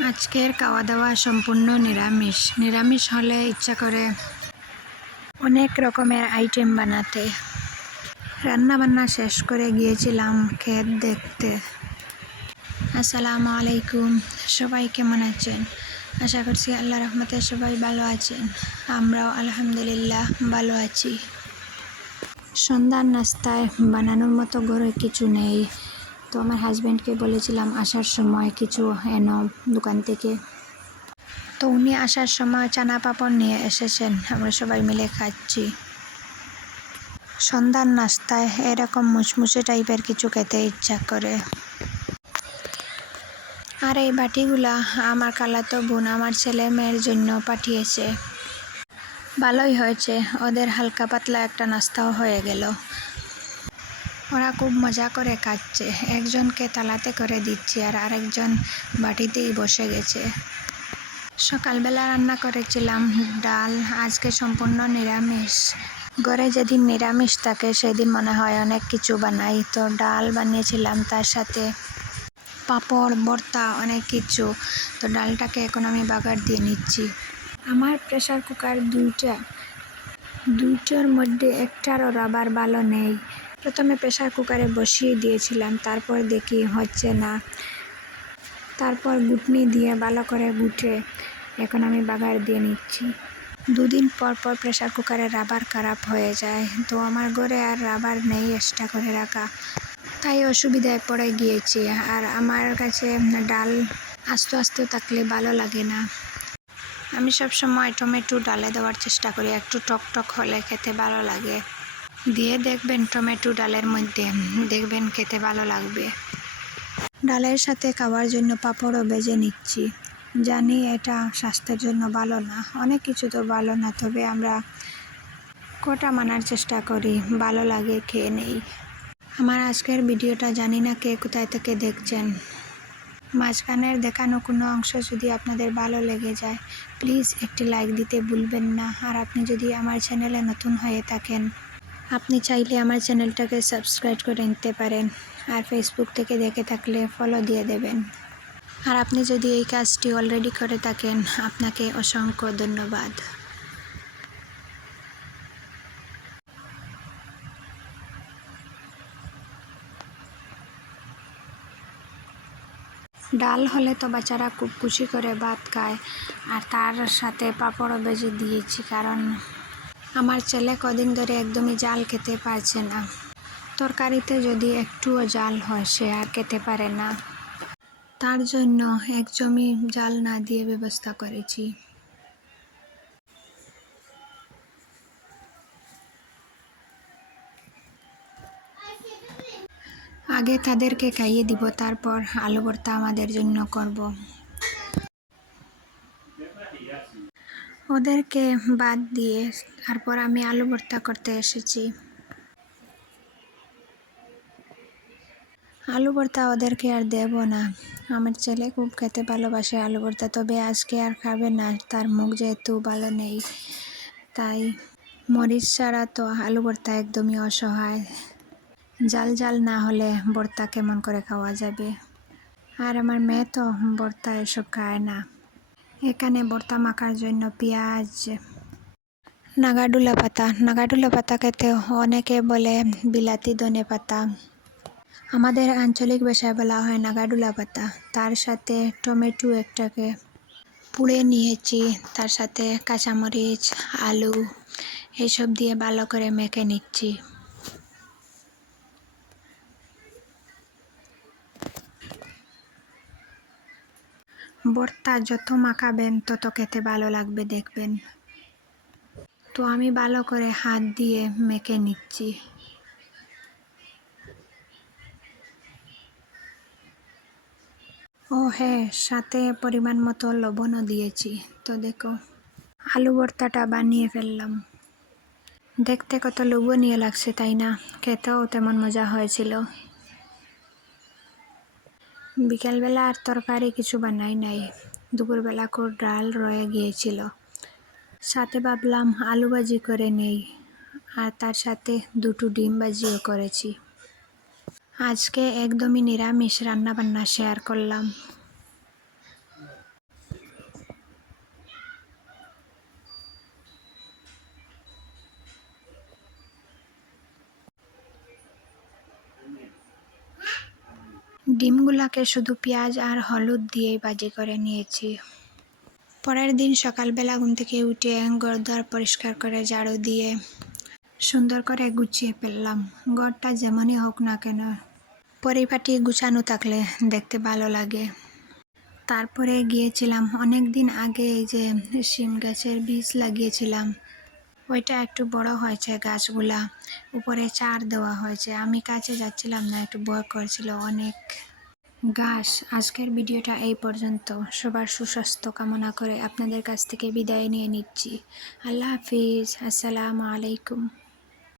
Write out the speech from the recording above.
আজকের খাওয়া দাওয়া সম্পূর্ণ নিরামিষ। নিরামিষ হলে ইচ্ছা করে অনেক রকমের আইটেম বানাতে। রান্না বান্না শেষ করে গিয়েছিলাম ক্ষেত দেখতে। আসসালামু আলাইকুম, সবাই কেমন আছেন? আশা করছি আল্লাহ রহমতে সবাই ভালো আছেন। আমরাও আলহামদুলিল্লাহ ভালো আছি। সন্ধ্যার নাস্তায় বানানোর মতো ঘরে কিছু নেই, তো আমার হাজব্যান্ডকে বলেছিলাম আসার সময় কিছু এনো দোকান থেকে। তো উনি আসার সময় চানা পাঁপড় নিয়ে এসেছেন, আমরা সবাই মিলে খাচ্ছি। সন্ধ্যার নাস্তায় এরকম মুচমুচে টাইপের কিছু খেতে ইচ্ছা করে। আর এই বাটিগুলা আমার খালাতো বোন আমার ছেলে মেয়ের জন্য পাঠিয়েছে। ভালোই হয়েছে, ওদের হালকা পাতলা একটা নাস্তাও হয়ে গেল। ওরা খুব মজা করে খাচ্ছে। একজনকে তালাতে করে দিচ্ছি আর আরেকজন বাটিতেই বসে গেছে। সকালবেলা রান্না করেছিলাম ডাল, আজকে সম্পূর্ণ নিরামিষ। ঘরে যেদিন নিরামিষ থাকে সেদিন মনে হয় অনেক কিছু বানাই, তো ডাল বানিয়েছিলাম, তার সাথে পাঁপড়, ভর্তা, অনেক কিছু। তো ডালটাকে এখন আমি বাগার দিয়ে নিচ্ছি। আমার প্রেসার কুকার দুইটার মধ্যে একটারও রাবার ভালো নেই। প্রথমে প্রেসার কুকারে বসিয়ে দিয়েছিলাম, তারপর দেখি হচ্ছে না, তারপর ঘুটনি দিয়ে ভালো করে ঘুটে এখন আমি বাগার দিয়ে নিচ্ছি। দুদিন পর পর প্রেসার কুকারের রাবার খারাপ হয়ে যায়, তো আমার ঘরে আর রাবার নেই এক্সট্রা করে রাখা, তাই অসুবিধায় পড়ে গিয়েছি। আর আমার কাছে ডাল আস্তে আস্তে থাকলে ভালো লাগে না। আমি সব সময় টমেটো ডালে দেওয়ার চেষ্টা করি, একটু টক টক হলে খেতে ভালো লাগে। দিয়ে দেখবেন টমেটো ডালের মধ্যে, দেখবেন খেতে ভালো লাগবে। ডালের সাথে খাওয়ার জন্য পাঁপড়ও ভেজে নিচ্ছি। জানি এটা স্বাস্থ্যের জন্য ভালো না, অনেক কিছু তো ভালো না, তবে আমরা কটা মানার চেষ্টা করি, ভালো লাগে খেয়ে নেই। আমার আজকের ভিডিওটা জানি না কে কোথায় থেকে দেখছেন। মাঝখানের দেখানো কোনো অংশ যদি আপনাদের ভালো লেগে যায় প্লিজ একটি লাইক দিতে ভুলবেন না। আর আপনি যদি আমার চ্যানেলে নতুন হয়ে থাকেন, আপনি চাইলে আমার চ্যানেলটাকে সাবস্ক্রাইব করে নিতে পারেন। আর ফেসবুক থেকে দেখে থাকলে ফলো দিয়ে দেবেন। আর আপনি যদি এই কাজটি অলরেডি করে থাকেন, আপনাকে অসংখ্য ধন্যবাদ। ডাল হলে তো বাচ্চারা খুব খুশি করে ভাত খায়, আর তার সাথে পাঁপড়ও ভেজে দিয়েছি, কারণ আমার ছেলে কদিন ধরে একদমই জাল খেতে পারছে না। তরকারিতে যদি একটুও জাল হয় সে আর খেতে পারে না, তার জন্য একদমই জাল না দিয়ে ব্যবস্থা করেছি। আগে তাদেরকে খাইয়ে দিব, তারপর আলু ভর্তা আমাদের জন্য করব। ওদেরকে বাদ দিয়ে তারপর আমি আলু ভর্তা করতে এসেছি। আলু ভর্তা ওদেরকে আর দেব না, আমার ছেলে খুব খেতে ভালোবাসে আলু ভর্তা, তবে আজকে আর খাবে না, তার মুখ যেহেতু ভালো নেই। তাই মরিচ ছাড়া তো আলু ভর্তা একদমই অসহায়, জাল জাল না হলে ভর্তা কেমন করে খাওয়া যাবে। আর আমার মেয়ে তো ভর্তা এসব খায় না। এখানে ভর্তা মাখার জন্য পেঁয়াজ, নাগাডুলা পাতা খেতে অনেকে বলে বিলাতি ধনে পাতা, আমাদের আঞ্চলিক ভাষায় বলা হয় নাগাডুলা পাতা। তার সাথে টমেটো একটাকে পুড়ে নিয়েছি, তার সাথে কাঁচামরিচ, আলু এইসব দিয়ে ভালো করে মেখে নিচ্ছি। ভর্তা যত মাখাবেন তত খেতে ভালো লাগবে দেখবেন। তো আমি ভালো করে হাত দিয়ে মেখে নিচ্ছি। ও হ্যাঁ, সাথে পরিমাণ মতো লবণও দিয়েছি। তো দেখো, আলু ভর্তাটা বানিয়ে ফেললাম। দেখতে কত লোভনীয় লাগছে তাই না? খেতেও তেমন মজা হয়েছিল। বিকালবেলা আর তরকারি কিছু বানাই নাই, দুপুরবেলা করে ডাল রয়ে গিয়েছিল, সাথে ভাবলাম আলু ভাজি করে নেই, আর তার সাথে দুটো ডিম ভাজিও করেছি। আজকে একদমই নিরামিষ রান্না বান্না শেয়ার করলাম। ডিমগুলাকে শুধু পেঁয়াজ আর হলুদ দিয়েই ভাজি করে নিয়েছি। পরের দিন সকালবেলা ঘুম থেকে উঠে ঘরদোর পরিষ্কার করে ঝাড়ু দিয়ে সুন্দর করে গুছিয়ে ফেললাম। ঘরটা যেমনই হোক না কেন, পরিপাটি গুছানো থাকলে দেখতে ভালো লাগে। তারপরে গিয়েছিলাম অনেক দিন আগে এই যে শিম গাছের বীজ লাগিয়েছিলাম, ওইটা একটু বড় হয়েছে গাছগুলা, উপরে চার দেওয়া হয়েছে। আমি কাছে যাচ্ছিলাম না, একটু ভয় করছিল অনেক ঘাস। আজকের ভিডিওটা এই পর্যন্ত। সবার সুস্বাস্থ্য কামনা করে আপনাদের কাছ থেকে বিদায় নিয়ে নিচ্ছি। আল্লাহ হাফিজ, আসসালামু আলাইকুম।